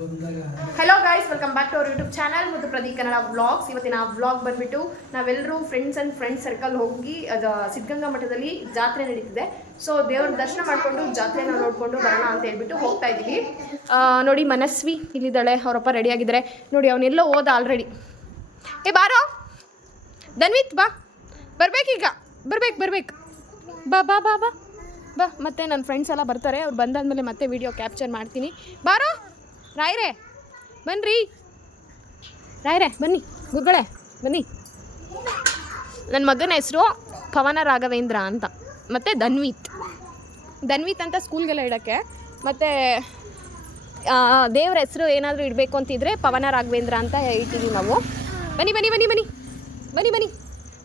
Hello guys, welcome back to our YouTube channel ಮತ್ತು Pradeep Kannada vlogs. ಇವತ್ತಿನ vlog ಬಂದ್ಬಿಟ್ಟು ನಾವೆಲ್ಲರೂ ಫ್ರೆಂಡ್ಸ್ ಸರ್ಕಲ್ ಹೋಗಿ ಅದು ಸಿದ್ಧಗಂಗಾ ಮಠದಲ್ಲಿ ಜಾತ್ರೆ ನಡೀತಿದೆ. ಸೊ ದೇವ್ರ ದರ್ಶನ ಮಾಡಿಕೊಂಡು ಜಾತ್ರೆನ ನೋಡಿಕೊಂಡು ಬರೋಣ ಅಂತ ಹೇಳ್ಬಿಟ್ಟು ಹೋಗ್ತಾ ಇದ್ದೀವಿ. ನೋಡಿ ಮನಸ್ವಿ ಇಲ್ಲಿದ್ದಾಳೆ, ಅವರಪ್ಪ ರೆಡಿ ಆಗಿದ್ದಾರೆ. ನೋಡಿ ಅವನೆಲ್ಲೋ ಹೋದ ಆಲ್ರೆಡಿ. ಬಾರೋ ಧನ್ವಿತ್, ಬಾ, ಬರ್ಬೇಕೀಗ, ಬರ್ಬೇಕು ಬಾ ಬಾ ಬಾ ಬಾ ಬಾ. ಮತ್ತೆ ನನ್ನ ಫ್ರೆಂಡ್ಸ್ ಎಲ್ಲ ಬರ್ತಾರೆ. ಅವ್ರು ಬಂದಾದ್ಮೇಲೆ ಮತ್ತೆ ವಿಡಿಯೋ ಕ್ಯಾಪ್ಚರ್ ಮಾಡ್ತೀನಿ. ಬಾರೋ ರಾಯ್ರೆ, ಬನ್ನಿರಿ ರಾಯ್ರೆ, ಬನ್ನಿ ಗುರುಗಳೇ, ಬನ್ನಿ. ನನ್ನ ಮಗನ ಹೆಸರು ಪವನ ರಾಘವೇಂದ್ರ ಅಂತ, ಮತ್ತು ಧನ್ವಿತ್ ಅಂತ ಸ್ಕೂಲ್ಗೆಲ್ಲ ಇಡೋಕ್ಕೆ. ಮತ್ತು ದೇವ್ರ ಹೆಸರು ಏನಾದರೂ ಇಡಬೇಕು ಅಂತಿದ್ರೆ ಪವನ ರಾಘವೇಂದ್ರ ಅಂತ ಇಟ್ಟಿದ್ದೀವಿ ನಾವು. ಬನ್ನಿ ಬನ್ನಿ ಬನ್ನಿ ಬನ್ನಿ ಬನ್ನಿ ಬನ್ನಿ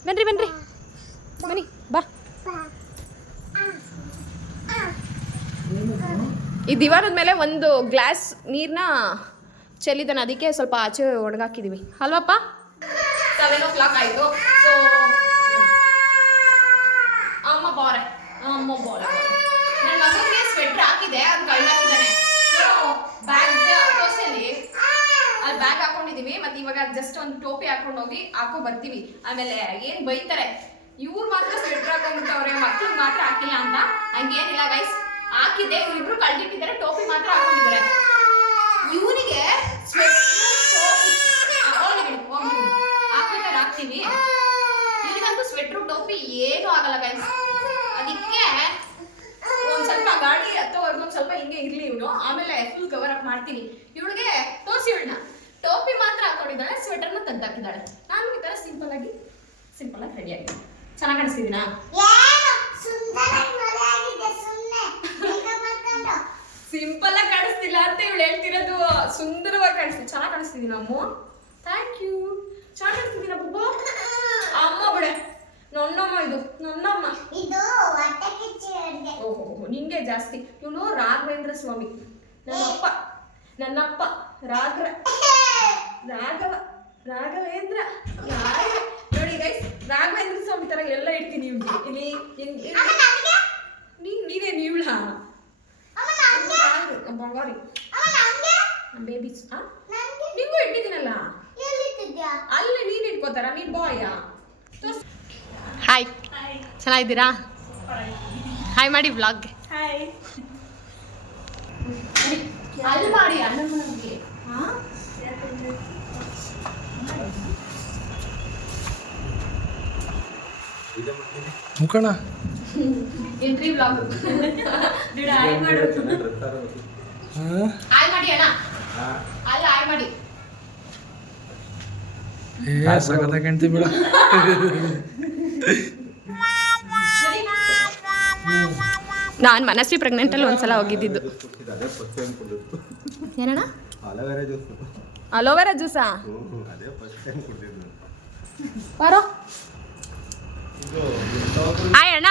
ಬನ್ನಿರಿ ಬನ್ನಿರಿ ಬನ್ನಿ, ಬಾ. ಈ ದಿವಾನದ ಮೇಲೆ ಒಂದು ಗ್ಲಾಸ್ ನೀರನ್ನ ಚೆಲ್ಲಿದ್ದಾನೆ, ಅದಕ್ಕೆ ಸ್ವಲ್ಪ ಆಚೆ ಒಣಗಾಕಿದ್ದೀವಿ ಅಲ್ವಪ್ಪ. 7 o'clock ಆಯಿತು. ಸೊ ಅಮ್ಮ ಬೋರೆ ನನ್ನ ಮಗನಿಗೆ ಸ್ವೆಟ್ರ್ ಹಾಕಿದೆ, ಅದು ಕಳ್ಳಾಕಿದ್ದಾನೆ. ಸೊ ದೋಸೆಯಲ್ಲಿ ಅಲ್ಲಿ ಬ್ಯಾಗ್ ಹಾಕೊಂಡಿದ್ದೀವಿ. ಮತ್ತು ಇವಾಗ ಜಸ್ಟ್ ಒಂದು ಟೋಪಿ ಹಾಕೊಂಡು ಹೋಗಿ ಬರ್ತೀವಿ. ಆಮೇಲೆ ಏನು ಬೈತಾರೆ, ಇವ್ರು ಮಾತ್ರ ಸ್ವೆಟ್ರ್ ಹಾಕೊಂಡ್ಬಿಟ್ಟವ್ರೆ, ಮಕ್ಳಿಗೆ ಮಾತ್ರ ಹಾಕಿಲ್ಲ ಅಂತ. ಹಂಗೇನಿಲ್ಲ ಗೈಸ್, ಹಾಕಿದ್ದೆ, ಇವ್ರಿಬ್ರು ಕಳ್ದಿಟ್ಟಿದ್ದಾರೆ, ಟೋಪಿ ಮಾತ್ರ ಹಾಕೊಂಡಿದ್ದಾರೆ. ಇವನಿಗೆ ಹಾಕ್ತೀವಿ, ಇವನಿಗಂತೂ ಸ್ವೆಟ್ರು ಟೋಪಿ ಏನೂ ಆಗಲ್ಲ ಗೈಸ್. ಅದಕ್ಕೆ ಒಂದು ಸ್ವಲ್ಪ ಗಾಡಿ ಹತ್ತೋವರೆಗೂ ಸ್ವಲ್ಪ ಹಿಂಗೆ ಇರಲಿ ಇವನು, ಆಮೇಲೆ ಫುಲ್ ಕವರ್ ಅಪ್ ಮಾಡ್ತೀನಿ. ಇವಳಿಗೆ ತೋರಿಸಿ, ಇವಳನ್ನ ಟೋಪಿ ಮಾತ್ರ ಹಾಕೊಂಡಿದ್ದಾಳೆ, ಸ್ವೆಟರ್ನ ತೆಗ್ದಾಕಿದ್ದಾಳೆ. ನಾನು ಈ ಥರ ಸಿಂಪಲ್ ಆಗಿ ರೆಡಿ ಆಗಿದೆ. ಚೆನ್ನಾಗಿ ಕಾಣಿಸ್ತಿದ್ದೀನಾ? ಸಿಂಪಲ್ ಆಗಿ ಕಾಣಿಸ್ತಿಲ್ಲ ಅಂತ ಇವಳು ಹೇಳ್ತಿರೋದು. ಸುಂದರವಾಗಿ ಕಾಣಿಸ್ತೀವಿ, ಚೆನ್ನಾಗಿ ಕಾಣಿಸ್ತಿದ್ದೀನಿ ಅಮ್ಮ. ಥ್ಯಾಂಕ್ ಯು, ಚೆನ್ನಾಗಿ ಕಾಣಿಸ್ತಿದ್ದೀನ ಬುಬ್ಬ. ಅಮ್ಮ ಬಿಡೆ, ನನ್ನಮ್ಮ, ಇದು ನನ್ನಮ್ಮ. ಓಹೋ, ನಿಂಗೆ ಜಾಸ್ತಿ. ಇವನು ರಾಘವೇಂದ್ರ ಸ್ವಾಮಿ, ನನ್ನಪ್ಪ ರಾಘವೇಂದ್ರ. ನೋಡಿ ಗೈಸ್, ರಾಘವೇಂದ್ರ ಸ್ವಾಮಿ ತರ ಎಲ್ಲ ಇಡ್ತೀನಿ ಇಲ್ಲಿ. ನೀನೇನು ಇವಳ ಬಂಗಾರಿ ಬೇಬೀಸ್ ನಿಂಗೂ ಇಟ್ಟಿದ್ದೀನಲ್ಲ, ಅಲ್ಲಿ ನೀನು ಇಟ್ಕೋತಾರ, ನೀನ್ ಬಾಯ. ಹಾಯ್, ಚೆನ್ನಾಗಿದ್ದೀರಾ? ಹಾಯ್ ಮಾಡಿ ವ್ಲಾಗ್ಗೆ. ಅಲ್ಲಿ ಮಾಡಿ ಅಣ್ಣನಿಗೆ ಮುಖಣ ಎಂಟ್ರಿ ವ್ಲಾಗ್. ಹಾಯ್ ಮಾಡಿ ಅಣ್ಣ, ಅಲ್ಲಿ ಹಾಯ್ ಮಾಡಿ. ಸಗದ ಕಾಣ್ತಿ ಬಿಡ. ನಾನು ಮನಸ್ವಿ ಪ್ರೆಗ್ನೆಂಟಲ್ಲಿ ಒಂದ್ಸಲ ಹೋಗಿದ್ದಿದ್ದು. ಏನಣ್ಣ? ಅಲೋವೆರಾ ಜ್ಯೂಸಾ? ಬರೋ ಹಾಯ್ ಅಣ್ಣ.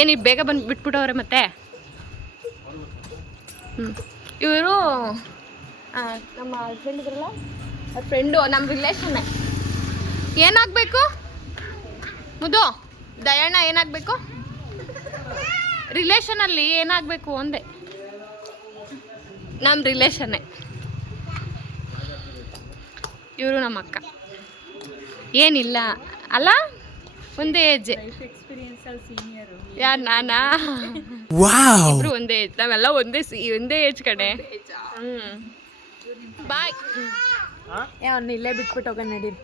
ಏನಿ ಬೇಗ ಬಂದು ಬಿಟ್ಬಿಟ್ಟವ್ರೆ ಮತ್ತೆ. ಇವರು ನಮ್ಮ ಹಸ್ಬೆಂಡ್ ಇದ್ರಲ್ಲ, ಫ್ರೆಂಡು, ನಮ್ಮ ರಿಲೇಷನ್ನೇ. ಏನಾಗಬೇಕು ಮುದು ದಯಣ್ಣ? ಏನಾಗಬೇಕು ರಿಲೇಷನಲ್ಲಿ? ಏನಾಗಬೇಕು ಅಂದೆ. ನಮ್ಮ ರಿಲೇಷನ್ನೇ ಇವರು, ನಮ್ಮ ಅಕ್ಕ. ಏನಿಲ್ಲ ಅಲ್ಲ, ಒಂದೇ ಏಜ್. ಯಾರು? ನಾನಾ? ಇಬ್ರು ಒಂದೇ ಏಜ್, ನಾವೆಲ್ಲ ಒಂದೇ ಏಜ್ ಕಡೆ. ಬಾಯ್. ಅವ್ನು ಇಲ್ಲೇ ಬಿಟ್ಬಿಟ್ಟು ಹೋಗೋಣ ನಡೀರಿ.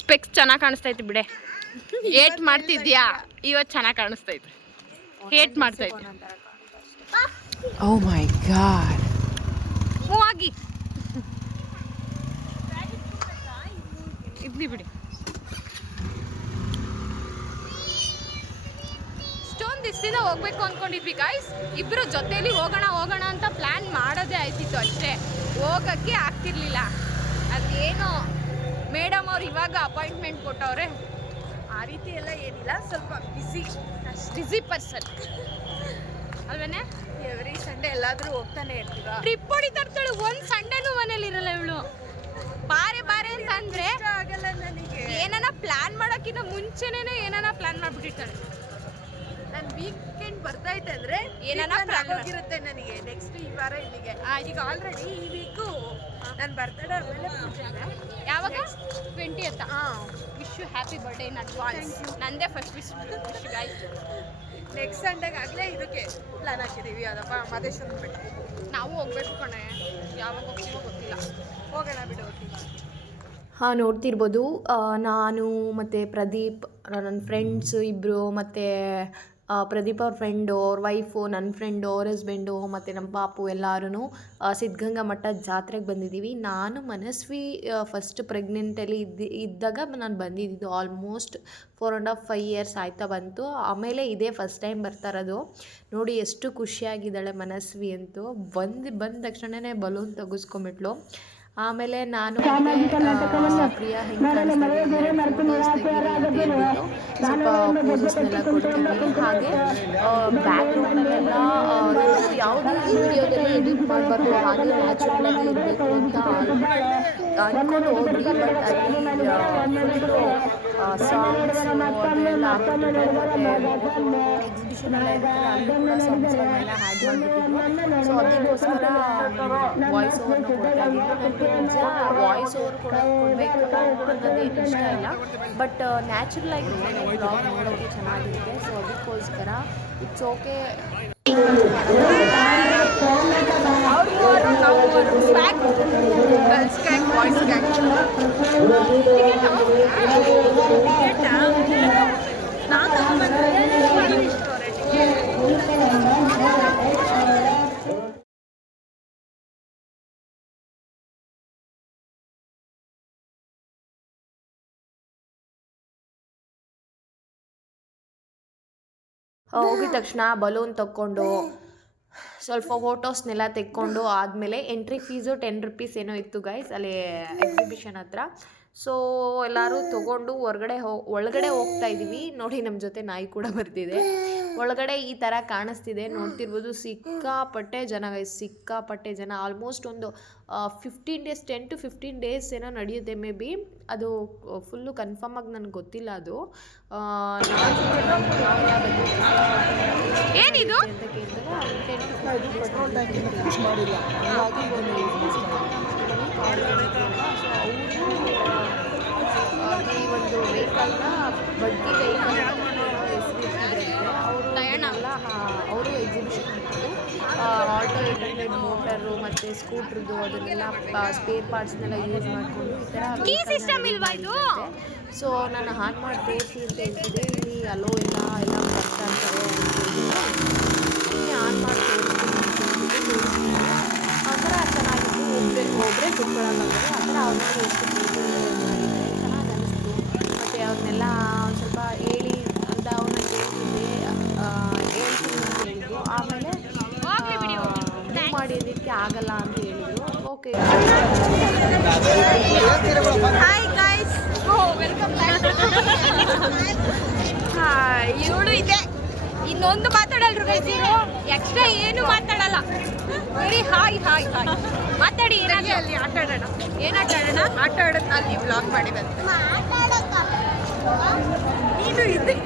ಸ್ಪೆಕ್ಸ್ ಚೆನ್ನಾಗಿ ಕಾಣಿಸ್ತೈತಿ ಬಿಡೆ. ಏಟ್ ಮಾಡ್ತಿದ್ಯಾ? ಇವತ್ತು ಚೆನ್ನಾಗಿ ಕಾಣಿಸ್ತೈತಿ. ಹೇಟ್ ಮಾಡ್ತೈತಿ. ಓ ಮೈ ಗಾಡ್. ಹೋಗಿ ಇದ್ಲಿ ಬಿಡಿ. ಇಷ್ಟೊಂದು ದಿವಸದಿಂದ ಹೋಗ್ಬೇಕು ಅಂದ್ಕೊಂಡಿದ್ವಿ ಗೈಸ್. ಇಬ್ಬರು ಜೊತೆಲಿ ಹೋಗೋಣ ಅಂತ ಪ್ಲ್ಯಾನ್ ಮಾಡೋದೇ ಆಯ್ತಿತ್ತು ಅಷ್ಟೇ, ಹೋಗೋಕ್ಕೆ ಆಗ್ತಿರ್ಲಿಲ್ಲ. ಅದೇನೋ ಮೇಡಮ್ ಅವ್ರು ಇವಾಗ ಅಪಾಯಿಂಟ್ಮೆಂಟ್ ಕೊಟ್ಟವ್ರೆ. ಆ ರೀತಿ ಎಲ್ಲ ಏನಿಲ್ಲ, ಸ್ವಲ್ಪ ಬ್ಯುಸಿ ಪರ್ಸನ್ ಅಲ್ವೇನೆ. ಎವ್ರಿ ಸಂಡೇ ಎಲ್ಲಾದರೂ ಹೋಗ್ತಾನೆ ಇರ್ತೀವ. ಟ್ರಿಪ್ ಹೊಡಿತಾ ಇರ್ತಾಳೆ, ಒಂದು ಸಂಡೇನೂ ಮನೇಲಿ ಇರಲ್ಲ ಇವಳು. ಬಾರೆ ಅಂತ ಅಂದರೆ ಆಗಲ್ಲ ನನಗೆ. ಏನಾನ ಪ್ಲ್ಯಾನ್ ಮಾಡೋಕ್ಕಿಂತ ಮುಂಚೆನೇ ಏನಾನ ಪ್ಲ್ಯಾನ್ ಮಾಡಿಬಿಟ್ಟಿರ್ತಾಳೆ. ನಾನು ವೀಕೆಂಡ್ ಬರ್ತಾ ಐತೆ ಅಂದ್ರೆ ಏನಾನ ಹೋಗಿರುತ್ತೆ ನನಗೆ ನೆಕ್ಸ್ಟ್ ಈ ವಾರ ಇಲ್ಲಿಗೆ ಈಗ ಆಲ್ರೆಡಿ ಈ ವೀಕು ನನ್ನ ಬರ್ತಡೇ ಆದ್ಮೇಲೆ ಪೂಜೆ ಇದೆ. ಯಾವಾಗ 20th wish you happy birthday in advance. ನಂದೇ ಫಸ್ಟ್ ವಿಶ್ ಗೈಸ್. ನೆಕ್ಸ್ಟ್ ಸಂಡೇಗಾಗಲೇ ಇದಕ್ಕೆ ಪ್ಲಾನ್ ಹಾಕಿದ್ದೀವಿ. ಅದಪ್ಪ ಮಾದೇಶ್ವರನ ಬೆಟ್ಟ ನಾವು ಹೋಗ್ಬೇಕು ಕಣೆ, ಯಾವಾಗ ಹೋಗ್ತೀವೋ ಗೊತ್ತಿಲ್ಲ. ಹೋಗೋಣ ಬಿಡು ಹೋಗ್ತೀವಿ. ನೋಡ್ತಿರ್ಬೋದು ನಾನು ಮತ್ತು ಪ್ರದೀಪ್ ನನ್ನ ಫ್ರೆಂಡ್ಸು ಇಬ್ಬರು ಮತ್ತು ಪ್ರದೀಪ್ ಅವ್ರ ಫ್ರೆಂಡು ಅವ್ರ ವೈಫು ನನ್ನ ಫ್ರೆಂಡು ಅವ್ರ ಹಸ್ಬೆಂಡು ಮತ್ತು ನಮ್ಮ ಪಾಪು ಎಲ್ಲರೂ ಸಿದ್ಧಗಂಗಾ ಮಠ ಜಾತ್ರೆಗೆ ಬಂದಿದ್ದೀವಿ. ನಾನು ಮನಸ್ವಿ ಫಸ್ಟ್ ಪ್ರೆಗ್ನೆಂಟಲ್ಲಿ ಇದ್ದಾಗ ನಾನು ಬಂದಿದ್ದು. ಆಲ್ಮೋಸ್ಟ್ 4.5 ಇಯರ್ಸ್ ಆಯ್ತಾ ಬಂತು. ಆಮೇಲೆ ಇದೇ ಫಸ್ಟ್ ಟೈಮ್ ಬರ್ತಾ ಇರೋದು. ನೋಡಿ ಎಷ್ಟು ಖುಷಿಯಾಗಿದ್ದಾಳೆ ಮನಸ್ವಿ ಅಂತೂ. ಬಂದ ತಕ್ಷಣವೇ ಬಲೂನ್ ತೆಗೆಸ್ಕೊಂಬಿಟ್ಲು. ಆಮೇಲೆ ನಾನು ಪ್ರಿಯಾ ಹೆಂಗೆ ಹೇಳ್ಬಿಟ್ಟು ಸ್ವಲ್ಪ ಪೋಸಸ್ನೆಲ್ಲ ಕೊಡ್ತೀವಿ. ಹಾಗೆ ಬ್ಯಾಕ್ಗ್ರೌಂಡಲ್ಲೆಲ್ಲ ಯಾವುದೇ ವಿಡಿಯೋದೆಲ್ಲ ಎಡಿಟ್ ಮಾಡಬಾರ್ದು, ಹಾಗೆ ನ್ಯಾಚುರಲಾಗಿ ಇರಬೇಕು ಅಂತ ಅಂದ್ಕೊಂಡು ಹೋದ್ವಿ. ಬಟ್ ಅಲ್ಲಿ ಸಾಂಗ್ಸ್ ಅದೆಲ್ಲ ಎಕ್ಸಿಬಿಷನ್ ಎಲ್ಲ ಇರ್ತಾರೆ, ಅಲ್ಲಿ ಕೂಡ ಸಾಂಗ್ಸ್ಗಳನ್ನೆಲ್ಲ ಹ್ಯಾಡ್ ಮಾಡಿಬಿಟ್ಟಿದ್ರು. ಸೊ ಅದಕ್ಕೋಸ್ಕರ ವಾಯ್ಸ್ ಓವರ್ನ ಕೊಡ್ತಾ ಇದ್ದಿದ್ದು. ನಿಜ ವಾಯ್ಸ್ ಓವರ್ ಕೊಡಬೇಕು ಅನ್ನೋದೇನು ಇಷ್ಟ ಇಲ್ಲ, ಬಟ್ ನ್ಯಾಚುರಲ್ ಆಗಿ ಬ್ಲಾಗ್ ನೋಡೋಕ್ಕೆ ಚೆನ್ನಾಗಿರುತ್ತೆ. ಸೊ ಅದಕ್ಕೋಸ್ಕರ it's okay. Girls gang boys gang ಹೋಗಿದ ತಕ್ಷಣ ಬಲೂನ್ ತಕ್ಕೊಂಡು ಸ್ವಲ್ಪ ಫೋಟೋಸ್ನೆಲ್ಲ ತೆಕ್ಕೊಂಡು ಆದಮೇಲೆ ಎಂಟ್ರಿ ಫೀಸು 10 ರೂಪೀಸ್ ಏನೋ ಇತ್ತು ಗೈಸ್ ಅಲ್ಲಿ ಎಕ್ಸಿಬಿಷನ್ ಹತ್ರ. ಸೊ ಎಲ್ಲರೂ ತೊಗೊಂಡು ಒಳಗಡೆ ಹೋಗ್ತಾ ಇದ್ದೀವಿ. ನೋಡಿ ನಮ್ಮ ಜೊತೆ ನಾಯಿ ಕೂಡ ಬರ್ತಿದೆ. ಒಳಗಡೆ ಈ ಥರ ಕಾಣಿಸ್ತಿದೆ, ನೋಡ್ತಿರ್ಬೋದು. ಸಿಕ್ಕಾಪಟ್ಟೆ ಜನ ಗೈಸ್, ಸಿಕ್ಕಾಪಟ್ಟೆ ಜನ. ಆಲ್ಮೋಸ್ಟ್ ಒಂದು 15 ಡೇಸ್ 10 to 15 ಡೇಸ್ ಏನೋ ನಡೆಯುತ್ತೆ ಮೇ ಬಿ. ಅದು ಫುಲ್ಲು ಕನ್ಫರ್ಮ್ ಆಗಿ ನನಗೆ ಗೊತ್ತಿಲ್ಲ. ಅದು ಏನಿದು ಅಂತ ಈ ಒಂದು ವೆಹಿಕಲ್ನ ಬಡ್ಡಿ ವೆಹಿಕಲ್ ಅವರು ದಯಣಲ್ಲ, ಅವರು ಎಕ್ಸಿಬಿಷನ್ ಇತ್ತು. ಆಲ್ಟೋ 800 ಮೋಟರು ಮತ್ತು ಸ್ಕೂಟ್ರದ್ದು ಅದನ್ನೆಲ್ಲ ಸ್ಪೇರ್ ಪಾರ್ಟ್ಸ್ನೆಲ್ಲ ಯೂಸ್ ಮಾಡಿಕೊಂಡು ಈ ಥರ ಸಿಸ್ಟಮ್ ಇಲ್ವಾ ಇದು. ಸೊ ನಾನು ಆನ್ ಮಾಡಿ ತೋರಿಸಿ ಅಂತ ಹೇಳ್ತಿದ್ದೆ. ಇಲ್ಲಿ ಅಲೋ ಎಲ್ಲ ಬರ್ತಾ ಇರ್ತಾರೆ ಇಲ್ಲಿ ಆನ್ ಮಾಡಿ ತೋರಿಸ್ತೀನಿ ಆ ಥರ ಚೆನ್ನಾಗಿತ್ತು. ಒಬ್ಬರೇ ಕುತ್ಕೊಳ್ಳೋಂಗೆ ಆ ಥರ ಅವ್ರನ್ನ ಎಷ್ಟು ಚೆನ್ನಾಗಿ ಅನಿಸ್ತು. ಮತ್ತು ಅವ್ರನ್ನೆಲ್ಲ ಸ್ವಲ್ಪ ಹೇಳಿ ಅಂತ ಅವ್ರನ್ನ ಕೇಳ್ತಿದ್ದೆ, ಹೇಳ್ತೀನಿ ಅಂತ ಹೇಳಿದ್ರು. ಆಮೇಲೆ ಮಾಡಿದ್ದಕ್ಕೆ ಆಗಲ್ಲ ಅಂತ ಹೇಳಿದರು. Okay hi guys, welcome back. ಇವಳು ಇದೆ, ಇನ್ನೊಂದು ಮಾತಾಡಲ್ರು ಗೈಸ್. ನೀವು ಎಕ್ಸ್ಟ್ರಾ ಏನು ಮಾತಾಡಲ್ಲ, ಬರೀ ಹಾಯ್ ಹಾಯ್ ಹಾಯ್ ಮಾತಾಡಿ. ಏನಾಗಿ ಅಲ್ಲಿ ಆಟ ಆಡೋಣ. ಏನು ಆಟ ಆಡೋಣ? ಆಟ ಆಡೋದು ಅಲ್ಲಿ ವ್ಲಾಗ್ ಮಾಡಿ ಬಂತು. ಇದು ಇದೆ.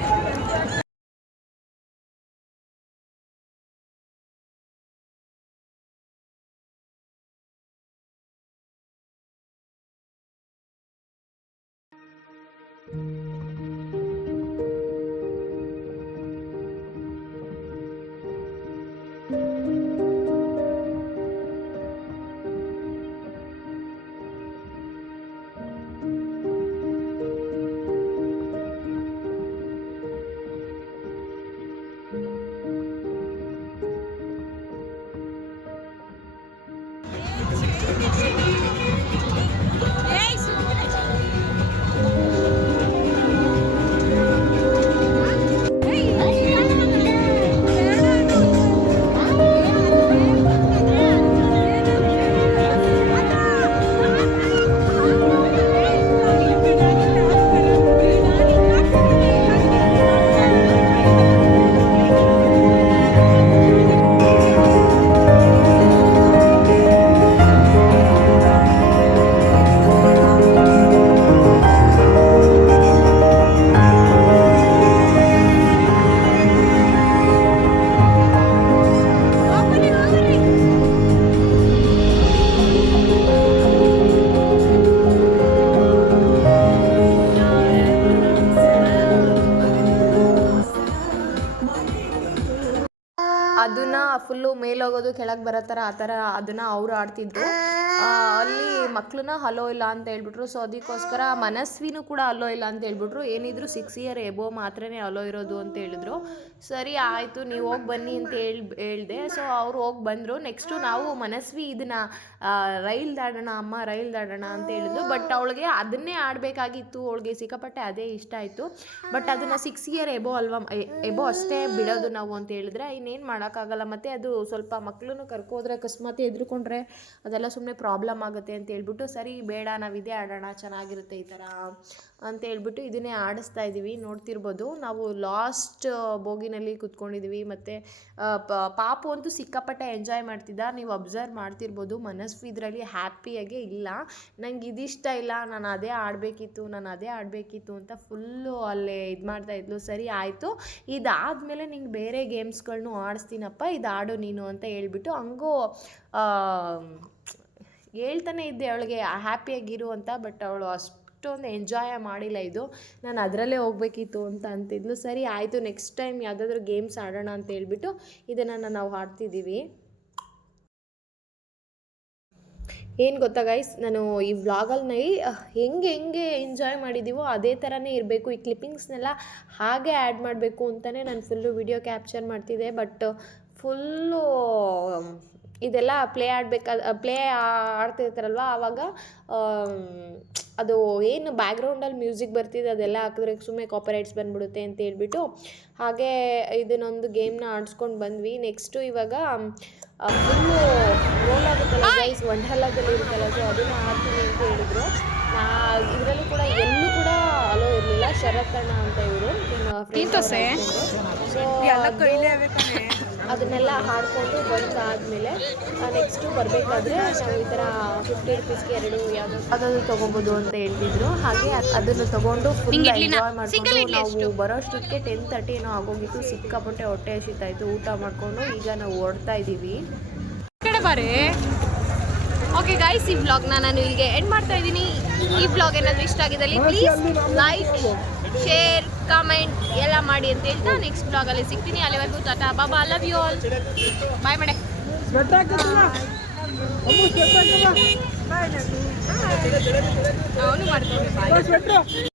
ಅದನ್ನ ಫುಲ್ಲು ಮೇಲೋಗೋದು ಕೆಳಗೆ ಬರೋ ಥರ ಆ ಥರ ಅದನ್ನು ಅವರು ಆಡ್ತಿದ್ರು. ಅಲ್ಲಿ ಮಕ್ಕಳನ್ನ ಹಲೋ ಇಲ್ಲ ಅಂತ ಹೇಳ್ಬಿಟ್ರು. ಸೊ ಅದಕ್ಕೋಸ್ಕರ ಮನಸ್ವಿನೂ ಕೂಡ ಅಲೋ ಇಲ್ಲ ಅಂತ ಹೇಳ್ಬಿಟ್ರು. ಏನಿದ್ರು 6 ಇಯರ್ ಎಬೋ ಮಾತ್ರನೇ ಅಲೋ ಇರೋದು ಅಂತ ಹೇಳಿದ್ರು. ಸರಿ ಆಯಿತು ನೀವು ಹೋಗಿ ಬನ್ನಿ ಅಂತ ಹೇಳ್ದೆ. ಸೊ ಅವ್ರು ಹೋಗಿ ಬಂದರು. ನೆಕ್ಸ್ಟು ನಾವು ಮನಸ್ವಿ ಇದನ್ನು ರೈಲ್ ದಾಡೋಣ ಅಮ್ಮ ರೈಲ್ ದಾಡೋಣ ಅಂತ ಹೇಳಿದ್ರು. ಬಟ್ ಅವಳಿಗೆ ಅದನ್ನೇ ಆಡಬೇಕಾಗಿತ್ತು. ಅವಳಿಗೆ ಸಿಕ್ಕಾಪಟ್ಟೆ ಅದೇ ಇಷ್ಟ ಆಯಿತು. ಬಟ್ ಅದನ್ನು 6 ಇಯರ್ ಎಬೋ ಅಲ್ವಾ, ಎಬೋ ಅಷ್ಟೇ ಬಿಡೋದು ನಾವು ಅಂತ ಹೇಳಿದ್ರೆ ಇನ್ನೇನು ಮಾಡೋಕ್ಕಾಗಲ್ಲ. ಮತ್ತು ಅದು ಸ್ವಲ್ಪ ಮಕ್ಕಳನ್ನು ಕರ್ಕೋದ್ರೆ ಅಕಸ್ಮಾತ್ ಎದ್ರುಕೊಂಡ್ರೆ ಅದೆಲ್ಲ ಸುಮ್ಮನೆ ಪ್ರಾಬ್ಲಮ್ ಆಗುತ್ತೆ ಅಂತ ಹೇಳ್ಬಿಟ್ಟು ಸರಿ ಬೇಡ ನಾವು ಇದೇ ಆಡೋಣ ಚೆನ್ನಾಗಿರುತ್ತೆ ಈ ಥರ ಅಂತ ಹೇಳ್ಬಿಟ್ಟು ಇದನ್ನೇ ಆಡಿಸ್ತಾ ಇದ್ದೀವಿ. ನೋಡ್ತಿರ್ಬೋದು ನಾವು ಲಾಸ್ಟ್ ಬೋಗಿನಲ್ಲಿ ಕೂತ್ಕೊಂಡಿದ್ದೀವಿ. ಮತ್ತು ಪಾಪು ಅಂತೂ ಸಿಕ್ಕಾಪಟ್ಟೆ ಎಂಜಾಯ್ ಮಾಡ್ತಿದ್ದ. ನೀವು ಅಬ್ಸರ್ವ್ ಮಾಡ್ತಿರ್ಬೋದು. ಮನಸ್ವಿ ಇದರಲ್ಲಿ ಹ್ಯಾಪಿಯಾಗೇ ಇಲ್ಲ. ನಂಗೆ ಇದಿಷ್ಟ ಇಲ್ಲ, ನಾನು ಅದೇ ಆಡಬೇಕಿತ್ತು ಅಂತ ಫುಲ್ಲು ಅಲ್ಲೇ ಇದು ಮಾಡ್ತಾಯಿದ್ಲು. ಸರಿ ಆಯಿತು ಇದಾದಮೇಲೆ ನಿಂಗೆ ಬೇರೆ ಗೇಮ್ಸ್ಗಳನ್ನೂ ಆಡಿಸ್ತೀನಪ್ಪ ಇದು ಆಡು ನೀನು ಅಂತ ಹೇಳ್ಬಿಟ್ಟು ಹಂಗೂ ಹೇಳ್ತಾನೆ ಇದ್ದೆ ಅವಳಿಗೆ ಹ್ಯಾಪಿಯಾಗಿರು ಅಂತ. ಬಟ್ ಅವಳು ಅಷ್ಟೊಂದು ಎಂಜಾಯ್ ಮಾಡಿಲ್ಲ. ಇದು ನಾನು ಅದರಲ್ಲೇ ಹೋಗ್ಬೇಕಿತ್ತು ಅಂತ ಅಂತಿದ್ಲು. ಸರಿ ಆಯಿತು ನೆಕ್ಸ್ಟ್ ಟೈಮ್ ಯಾವುದಾದ್ರೂ ಗೇಮ್ಸ್ ಆಡೋಣ ಅಂತ ಹೇಳ್ಬಿಟ್ಟು ಇದನ್ನು ನಾವು ಆಡ್ತಿದ್ದೀವಿ. ಏನು ಗೊತ್ತಾ ಗೈಸ್, ನಾನು ಈ ವ್ಲಾಗಲ್ಲಿ ಹೆಂಗೆ ಎಂಜಾಯ್ ಮಾಡಿದ್ದೀವೋ ಅದೇ ಥರನೇ ಇರಬೇಕು. ಈ ಕ್ಲಿಪ್ಪಿಂಗ್ಸ್ನೆಲ್ಲ ಹಾಗೆ ಆ್ಯಡ್ ಮಾಡಬೇಕು ಅಂತಲೇ ನಾನು ಫುಲ್ಲು ವಿಡಿಯೋ ಕ್ಯಾಪ್ಚರ್ ಮಾಡ್ತಿದ್ದೆ. ಬಟ್ ಫುಲ್ಲು ಇದೆಲ್ಲ ಪ್ಲೇ ಆಡ್ತಿರ್ತಾರಲ್ವ ಆವಾಗ ಅದು ಏನು ಬ್ಯಾಕ್ಗ್ರೌಂಡಲ್ಲಿ ಮ್ಯೂಸಿಕ್ ಬರ್ತಿದೆ ಅದೆಲ್ಲ ಹಾಕಿದ್ರೆ ಸುಮ್ಮನೆ ಕಾಪಿರೈಟ್ಸ್ ಬಂದ್ಬಿಡುತ್ತೆ ಅಂತ ಹೇಳ್ಬಿಟ್ಟು ಹಾಗೆ ಇದನ್ನೊಂದು ಗೇಮ್ನ ಆಡಿಸ್ಕೊಂಡು ಬಂದ್ವಿ. ನೆಕ್ಸ್ಟು ಇವಾಗ ಫುಲ್ಲು ರೋಲ್ ಆಗುತ್ತಲ್ಲ ಗೈಸ್, ವಂಡರ್ಲಾದಲ್ಲಿ ಇರುತ್ತಲ್ಲ, ಸೊ ಅದನ್ನು ಆಡ್ತೀನಿ ಅಂತ ಹೇಳಿದರು. ಇದರಲ್ಲೂ ಕೂಡ ಎಲ್ಲೂ ಕೂಡ ಅಲೋ ಇರಲಿಲ್ಲ. ಶರತ್ ಅಣ್ಣ ಅಂತ ಇವರು ಸೊ ಅದನ್ನೆಲ್ಲ ಹಾಡಿಕೊಂಡು ಬಂದಾದಮೇಲೆ ನೆಕ್ಸ್ಟು ಬರಬೇಕಾದ್ರೆ ನಾವು ಈ ಥರ 50 ರೂಪೀಸ್ಗೆ 2 ಯಾವುದಾದ್ರು ತೊಗೋಬೋದು ಅಂತ ಹೇಳ್ತಿದ್ರು. ಹಾಗೆ ಅದನ್ನು ತೊಗೊಂಡು ಫುಲ್ ಎಂಜಾಯ್ ಮಾಡಿಕೊಂಡು ನಾವು ಬರೋಷ್ಟಕ್ಕೆ 10:30 ಏನೋ ಆಗೋಗಿತ್ತು. ಸಿಕ್ಕಾಪಟ್ಟೆ ಹೊಟ್ಟೆ ಹಸಿತಾಯಿತು. ಊಟ ಮಾಡಿಕೊಂಡು ಈಗ ನಾವು ಓಡ್ತಾ ಇದ್ದೀವಿ. ಓಕೆ ಗೈಸ್, ಈ ವ್ಲಾಗ್ನ ನಾನು ಇಲ್ಲಿಗೆ ಎಂಡ್ ಮಾಡ್ತಾ ಇದ್ದೀನಿ. ಈ ವ್ಲಾಗ್ ಏನಾದರೂ ಇಷ್ಟ ಆಗಿದ್ದಲ್ಲಿ ಪ್ಲೀಸ್ ಲೈಕ್ ಶೇರ್ ಕಮೆಂಟ್ ಎಲ್ಲ ಮಾಡಿ ಅಂತ ಹೇಳ್ತಾ ನೆಕ್ಸ್ಟ್ ವ್ಲಾಗಲ್ಲಿ ಸಿಗ್ತೀನಿ. ಅಲ್ಲಿವರೆಗೂ ಟಾಟಾ ಬಾಬಾ, ಲವ್ ಯು ಆಲ್, ಬಾಯ್ ಮಾಡೆ. ಅವನು ಮಾಡ್ಕೊಂಡು